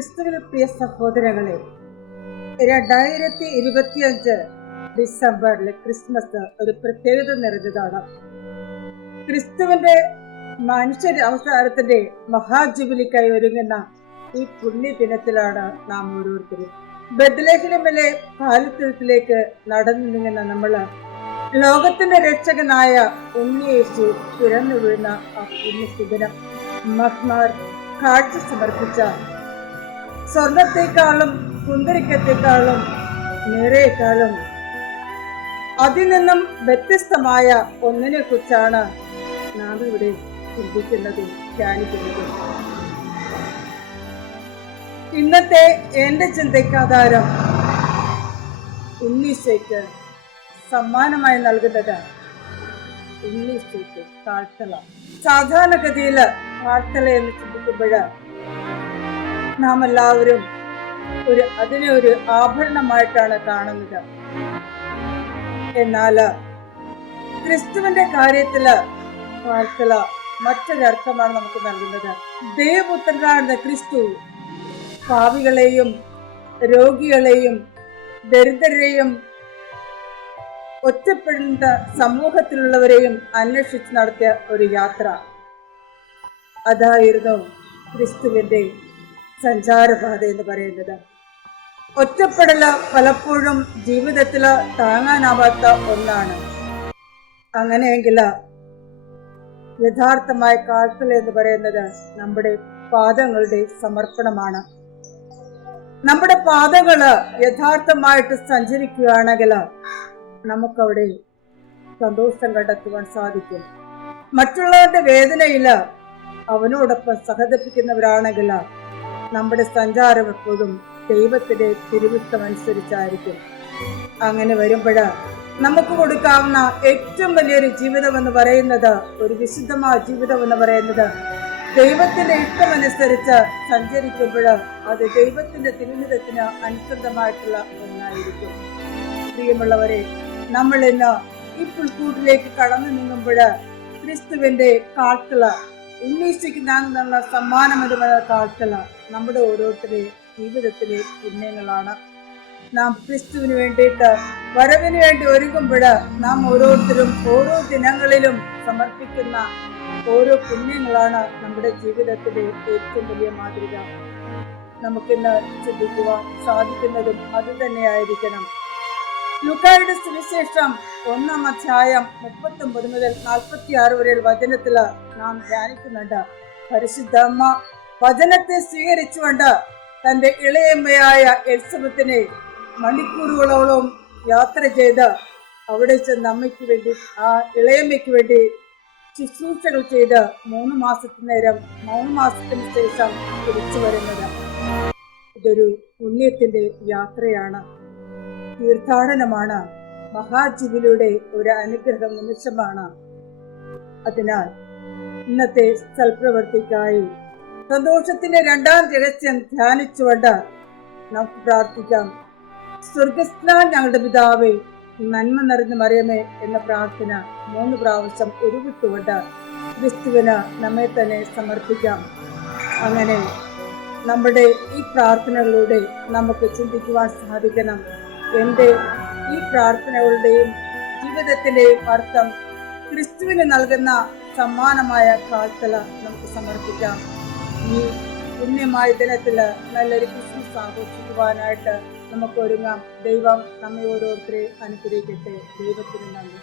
ക്രിസ്തുവിൽ പ്രിയ സഹോദരങ്ങളെ, 2025 ഡിസംബറിലെ ക്രിസ്മസ് ഒരു പ്രത്യേകത നിറഞ്ഞതാണ്. ക്രിസ്തുവിന്റെ മനുഷ്യാവതാരത്തിന്റെ മഹാജുബിലിക്കായി ഒരുങ്ങുന്ന ഈ പുണ്യദിനത്തിലാണ് നാം ഓരോരുത്തരും ബെത്ലഹേമിലെ പാലത്തിലേക്ക് നടന്നു നീങ്ങുന്ന നമ്മള് ലോകത്തിന്റെ രക്ഷകനായ ഉണ്ണിയേശു പിറന്നു വീഴുന്ന ആ പുണ്യസുദിനം മഹ്മാർ കാഴ്ച സമർപ്പിച്ച സ്വർണത്തെക്കാളും കുന്തിരിക്കത്തെക്കാളും നിറയേക്കാളും അതിൽ നിന്നും വ്യത്യസ്തമായ ഒന്നിനെ കുറിച്ചാണ് നാം ഇവിടെ ചിന്തിക്കുന്നതും ധ്യാനിക്കുന്നതും. ഇന്നത്തെ എന്റെ ചിന്തയ്ക്കാധാരം ഉണ്ണീശോയ്ക്ക് സമ്മാനമായി നൽകുന്നത് ഉണ്ണീശോയ്ക്ക് താഴ്ത്തല. സാധാരണഗതിയില് താഴ്ത്തല എന്ന് ചിന്തിക്കുമ്പോൾ നാം എല്ലാവരും അതിനെ ഒരു ആഭരണമായിട്ടാണ് കാണുന്നത്. എന്നാല് ക്രിസ്തുവിന്റെ കാര്യത്തില് താഴ്ത്തല മറ്റൊരർത്ഥമാണ് നമുക്ക് നൽകുന്നത്. ദൈവപുത്രനായിരുന്ന ക്രിസ്തു പാപികളെയും രോഗികളെയും ദരിദ്രരെയും ഒറ്റപ്പെടുന്ന സമൂഹത്തിലുള്ളവരെയും അന്വേഷിച്ച് നടത്തിയ ഒരു യാത്ര, അതായിരുന്നു ക്രിസ്തുവിന്റെ സഞ്ചാരപാത എന്ന് പറയുന്നത്. ഒറ്റപ്പെടല് പലപ്പോഴും ജീവിതത്തില് താങ്ങാനാവാത്ത ഒന്നാണ്. അങ്ങനെയെങ്കിൽ യഥാർത്ഥമായ കാഴ്ച എന്ന് പറയുന്നത് നമ്മുടെ പാദങ്ങളുടെ സമർപ്പണമാണ്. നമ്മുടെ പാദങ്ങള് യഥാർത്ഥമായിട്ട് സഞ്ചരിക്കുകയാണെങ്കിൽ നമുക്കവിടെ സന്തോഷം കണ്ടെത്തുവാൻ സാധിക്കും. മറ്റുള്ളവരുടെ വേദനയില് അവനോടൊപ്പം സഹതപിക്കുന്നവരാണെങ്കിൽ നമ്മുടെ സഞ്ചാരം എപ്പോഴും ദൈവത്തിന്റെ തിരുവിഷ്ടം അനുസരിച്ചായിരിക്കും. അങ്ങനെ വരുമ്പോൾ നമുക്ക് കൊടുക്കാവുന്ന ഏറ്റവും വലിയൊരു ജീവിതം എന്ന് പറയുന്നത്, ഒരു വിശുദ്ധമായ ജീവിതം എന്ന് പറയുന്നത്, ദൈവത്തിന്റെ ഇഷ്ടമനുസരിച്ച് സഞ്ചരിക്കുമ്പോൾ അത് ദൈവത്തിന്റെ തിരുഹിതത്തിന് അനുസൃതമായിട്ടുള്ള ഒന്നായിരിക്കും. പ്രിയമുള്ളവരെ, നമ്മൾ ഇന്ന് ഈ പുൽക്കൂട്ടിലേക്ക് കടന്നു നീങ്ങുമ്പോൾ ക്രിസ്തുവിന്റെ കാഴ്ച, ഉണ്ണീശയ്ക്ക് നൽകുന്ന സമ്മാനമെന്ന കാഴ്ച നമ്മുടെ ഓരോരുത്തരുടെയും ജീവിതത്തിലെ പുണ്യങ്ങളാണ്. നാം ക്രിസ്തുവിന് വേണ്ടിയിട്ട് വരവിന് വേണ്ടി ഒരുങ്ങുമ്പോൾ നാം ഓരോരുത്തരും ഓരോ ദിനങ്ങളിലും സമർപ്പിക്കുന്ന ഓരോ പുണ്യങ്ങളാണ് നമ്മുടെ ജീവിതത്തിലെ ഏറ്റവും വലിയ മാതൃക. നമുക്കിന്ന് ചിന്തിക്കുവാൻ സാധിക്കുന്നതും അത് തന്നെയായിരിക്കണം. ലൂക്കായുടെ സുവിശേഷം 1-ാം അധ്യായം 39 മുതൽ 46 വരെയുള്ള വചനത്തില് നാം ധ്യാനിക്കുന്നുണ്ട്. പരിശുദ്ധ അമ്മ വചനത്തെ സ്വീകരിച്ചുകൊണ്ട് തന്റെ ഇളയമ്മയായ എലിസബത്തിനെ മണിക്കൂറുകളോളം യാത്ര ചെയ്ത് അവിടെ ചെന്ന് അമ്മയ്ക്ക് വേണ്ടി, ആ ഇളയമ്മയ്ക്ക് വേണ്ടി ശുശ്രൂഷകൾ ചെയ്ത് 3 മാസത്തിന് ശേഷം തിരിച്ചു വരുന്നത്. ഇതൊരു പുണ്യത്തിന്റെ യാത്രയാണ്, തീർത്ഥാടനമാണ്, മഹാജുബിലിയുടെ ഒരു അനുഗ്രഹ നിമിഷമാണ്. അതിനാൽ ഇന്നത്തെ സൽപ്രവൃത്തിക്കായി സന്തോഷത്തിന്റെ 2-ാം രഹസ്യം ധ്യാനിച്ചുകൊണ്ട് നമുക്ക് പ്രാർത്ഥിക്കാം. സ്വർഗസ്ഥനായ ഞങ്ങളുടെ പിതാവേ, നന്മ നിറഞ്ഞ മറിയമേ എന്ന പ്രാർത്ഥന 3 പ്രാവശ്യം ഉരുവിട്ടുകൊണ്ട് ക്രിസ്തുവിന് നമ്മെ തന്നെ സമർപ്പിക്കാം. അങ്ങനെ നമ്മുടെ ഈ പ്രാർത്ഥനകളിലൂടെ നമുക്ക് ചിന്തിക്കുവാൻ സാധിക്കണം, എൻ്റെ ഈ പ്രാർത്ഥനകളുടെയും ജീവിതത്തിന്റെയും അർത്ഥം ക്രിസ്തുവിന് നൽകുന്ന സമ്മാനമായ കാഴ്ച നമുക്ക് സമർപ്പിക്കാം. ഈ പുണ്യമായ ദിനത്തില് നല്ലൊരു ക്രിസ്മസ് ആഘോഷിക്കുവാനായിട്ട് നമുക്ക് ഒരുങ്ങാം. ദൈവം നമ്മെ ഓരോരുത്തരെ അനുഗ്രഹിക്കട്ടെ. ദൈവത്തിന് നന്ദി.